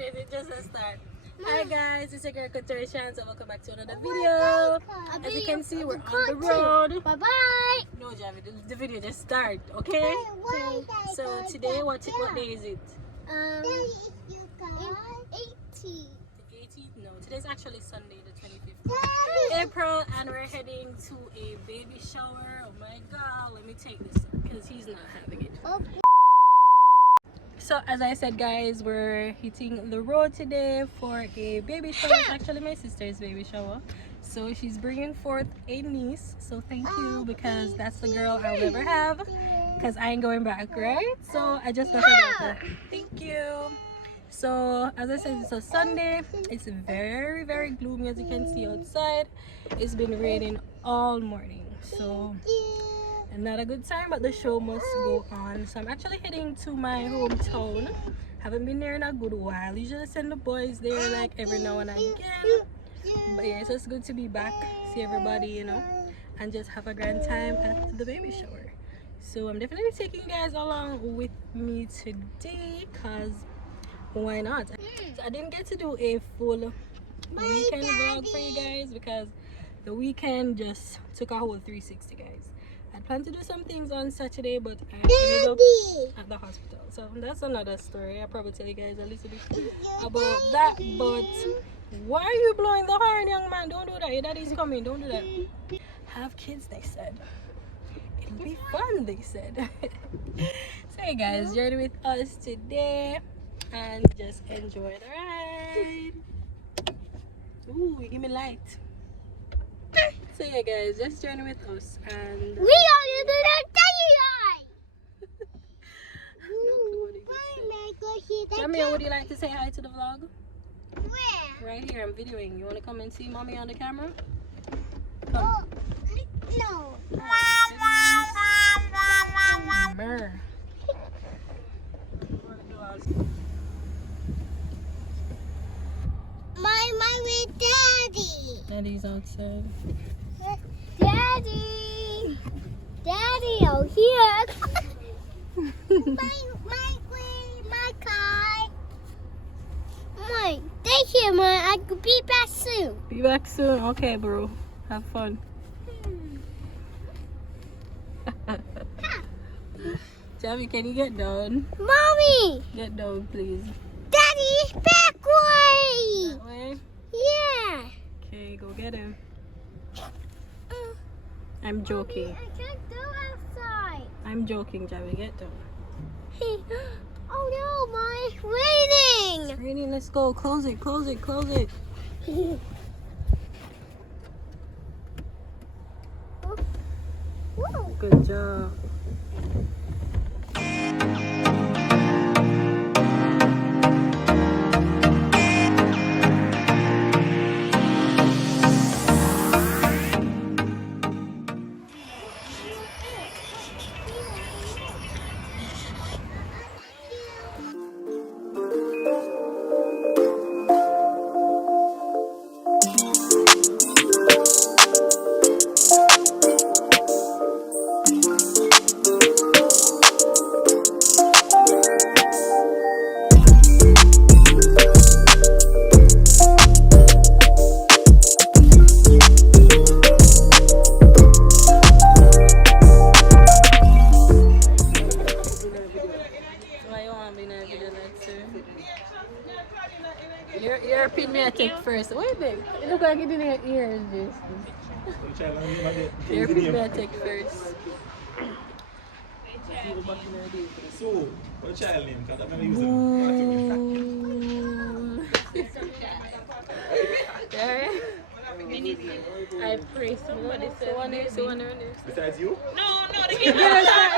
running. It just a start. Hi guys, it's your girl Couture Shanz and welcome back to another video. As you can see, we're on the road. Bye bye. No, Javi, the video just started, okay? So today, what day is it? 18. The 18th? No, today's actually Sunday, the 25th April, and we're heading to a baby shower. Oh my god, let me take this because he's not having it. Okay. So as I said guys, we're hitting the road today for a baby shower. It's actually my sister's baby shower. So she's bringing forth a niece. So thank you, because that's the girl I'll never have, because I ain't going back, right? So I just left her. Thank you. So as I said, it's a Sunday. It's very, very gloomy as you can see outside. It's been raining all morning. So not a good time, but the show must go on. So I'm actually heading to my hometown. Haven't been there in a good while. Usually send the boys there like every now and again, but yeah, it's just good to be back, see everybody, you know, and just have a grand time at the baby shower. So I'm definitely taking you guys along with me today, because why not? So I didn't get to do a full weekend vlog for you guys because the weekend just took a whole 360, guys. I planned to do some things on Saturday, but I ended up at the hospital. So that's another story. I'll probably tell you guys a little bit about that. But why are you blowing the horn, young man? Don't do that. Your daddy's coming. Don't do that. Have kids, they said. It'll be fun, they said. So hey guys, journey with us today and just enjoy the ride. Ooh, you give me light. So yeah guys, just journey with us and We are going to do the daddy Jamia, would you like to say hi to the vlog? Where? Right here, I'm videoing. You want to come and see mommy on the camera? Oh, no. Mer. My with daddy. Daddy's outside. Daddy. Daddy, oh here. my car. Thank you, man. I could be back soon. Be back soon. Okay, bro. Have fun. Javi, can you get down? Mommy. Get down, please. Daddy is back way. That way? Yeah. Okay, go get him. I'm joking. I can't go outside. I'm joking, Javi. Get down. Oh no, my raining. It's raining. Let's go. Close it. Close it. Close it. Good job. Your pin me a take first. Wait a minute. It look like it in your ears, Jason. Your pin me a take first. So, what child name? Because I'm going to use There. I pray somebody say one there. Besides you? No, the game is not.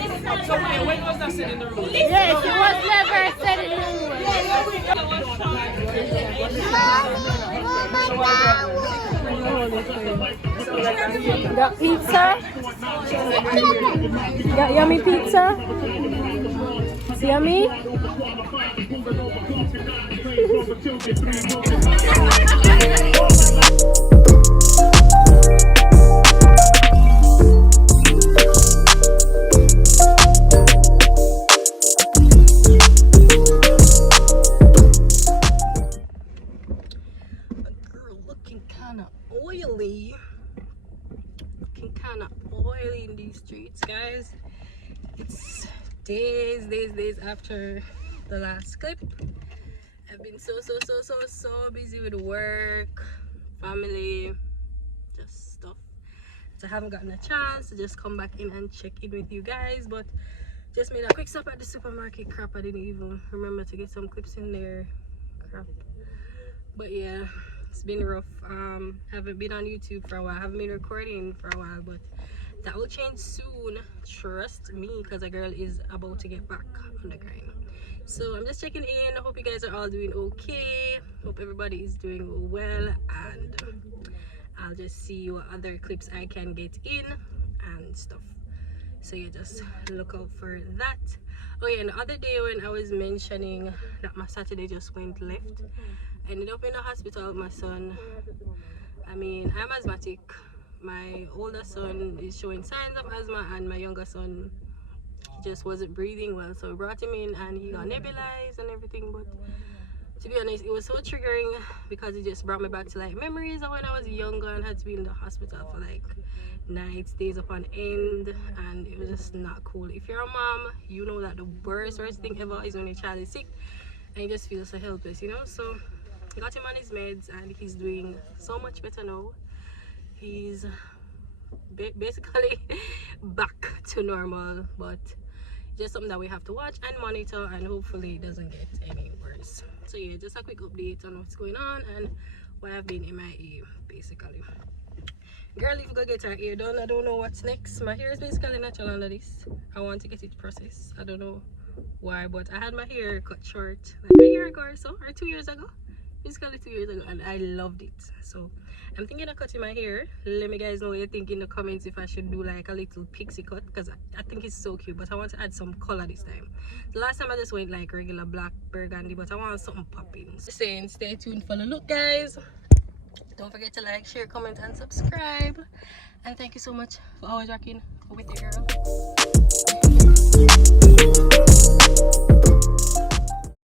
It's so sorry. When was that said in the room? Yes, it was never said in the room. Got pizza? Got yummy pizza? It's yummy? Oily in these streets, guys. It's days after the last clip. I've been so busy with work, family, just stuff, so I haven't gotten a chance to just come back in and check in with you guys. But just made a quick stop at the supermarket. Crap, I didn't even remember to get some clips in there. Crap. But yeah, it's been rough. Haven't been on YouTube for a while, haven't been recording for a while, but that will change soon, trust me, because a girl is about to get back on the grind. So I'm just checking in. I hope you guys are all doing okay. Hope everybody is doing well, and I'll just see what other clips I can get in and stuff. So yeah, just look out for that. Oh yeah, and the other day when I was mentioning that my Saturday just went left, I ended up in the hospital with my son. I mean, I'm asthmatic. My older son is showing signs of asthma, and my younger son, he just wasn't breathing well, so we brought him in and he got nebulized and everything. But to be honest, it was so triggering because it just brought me back to like memories of when I was younger and had to be in the hospital for like nights, days upon end, and it was just not cool. If you're a mom, you know that the worst thing ever is when your child is sick and you just feel so helpless, you know. So I got him on his meds and he's doing so much better now. He's basically back to normal, but just something that we have to watch and monitor, and hopefully it doesn't get any worse. So yeah, just a quick update on what's going on and why I've been MIA basically. Girl, if you go get her hair done, I don't know what's next. My hair is basically natural under this. I want to get it processed. I don't know why, but I had my hair cut short like a year ago or so, or 2 years ago. Basically 2 years ago, and I loved it. So I'm thinking of cutting my hair. Let me guys know what you think in the comments if I should do like a little pixie cut, because I think it's so cute, but I want to add some color this time. The last time I just went like regular black burgundy, but I want something popping. Just saying, stay tuned for the look, guys. Don't forget to like, share, comment, and subscribe. And thank you so much for always rocking with your girl.